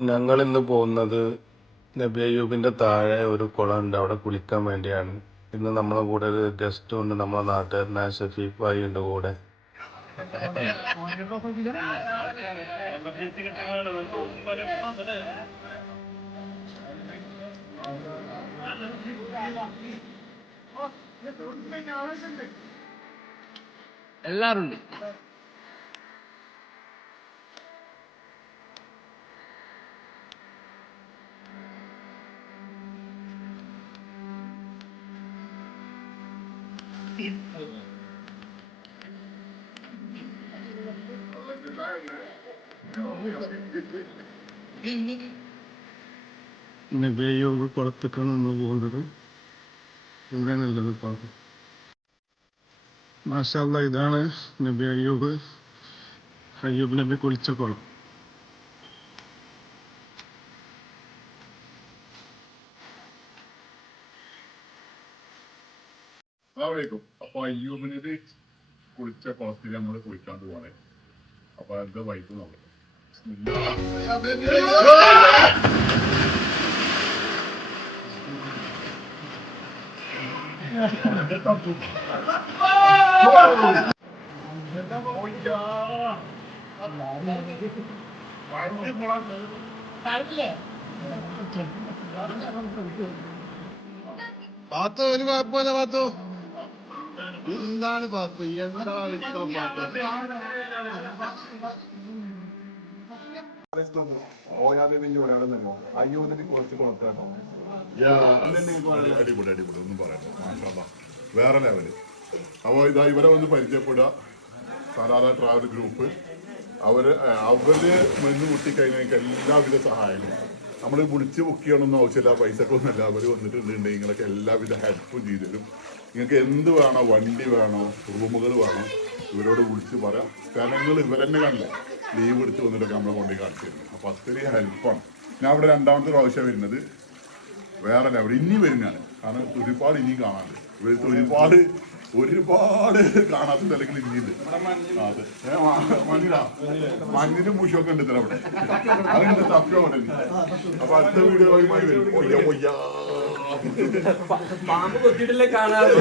ഞങ്ങൾ ഇന്ന് പോകുന്നത് നബി താഴെ ഒരു കുളം ഉണ്ട് അവിടെ കുളിക്കാൻ വേണ്ടിയാണ്. ഇന്ന് നമ്മളെ കൂടെ ഒരു ഗസ്റ്റും ഉണ്ട്. നമ്മളെ നാട്ടുകാരനായ ഷഫീഖ് ഭായി ഉണ്ട് കൂടെ. എല്ലാരും ഉണ്ട് നബി അയ്യൂബ് കുളത്തേക്കാണ് നമ്മൾ പോകുന്നത്? ഇവിടെ നല്ലത് പറഞ്ഞു മാഷാല്ല ഇതാണ് നബി അയ്യൂബ്. അയ്യൂബ് നബി കുളിച്ച കുളം. അസ്സലാമലൈക്കും അപ്പൊ അയ്യൂബിനത് കുളിച്ച കുളത്തിൽ നമ്മൾ കുളിക്കാണ്ട് പോണേ. അപ്പൊ അതിന്റെ വൈബ് നോക്കട്ടെ പാത്തു ഒരു കുഴപ്പമില്ല പാത്തു. എന്താണ് പാത്തു എന്താണ് പറയണ്ട. മാഷാല്ലാ. വേറെ ലെവൽ അപ്പൊ ഇതാ ഇവരെ ഒന്ന് പരിചയപ്പെടുക. സാധാരണ ട്രാവൽ ഗ്രൂപ്പ് അവർ അവർ നിന്ന് മുട്ടിക്കഴിഞ്ഞാൽ എല്ലാവിധ സഹായങ്ങളും. നമ്മൾ വിളിച്ച് ബുക്ക് ചെയ്യണമെന്നും ആവശ്യമില്ല. പൈസക്കൊന്നുമല്ല അവർ വന്നിട്ടുണ്ടെങ്കിൽ നിങ്ങളൊക്കെ എല്ലാവിധ ഹെൽപ്പും ചെയ്തു തരും നിങ്ങൾക്ക് എന്ത് വേണോ വണ്ടി വേണോ റൂമുകൾ വേണോ ഇവരോട് വിളിച്ച് പറയാം സ്ഥലങ്ങൾ ഇവരെന്നെ കണ്ടേ ലീവ് എടുത്ത് വന്നിട്ടൊക്കെ നമ്മളെ കൊണ്ടേ കാണിച്ചു തരും അപ്പൊ അത്രയും ഹെൽപ്പാണ് ഞാൻ അവിടെ രണ്ടാമത്തെ പ്രാവശ്യം വരുന്നത്. വേറെ ലെവൽ ഇനി വരുന്നതാണ്. കാരണം ഒരുപാട് ഇനിയും കാണാനുണ്ട്. ഇവർ ഒരുപാട് ഒരുപാട് കാണാത്ത സ്ഥലങ്ങൾ മ- മഞ്ഞിലാ? മഞ്ഞിനും മുഷൊക്കെ ഉണ്ട് ഇത്ര അവിടെ. അതുണ്ട് തപ്പ അവിടെ അപ്പൊ അടുത്ത വീഡിയോയുമായി വരും. ഒയ്യ ഒയ്യ. പാമ്പ് കൊത്തിയിട്ടില്ലേ കാണാറ്?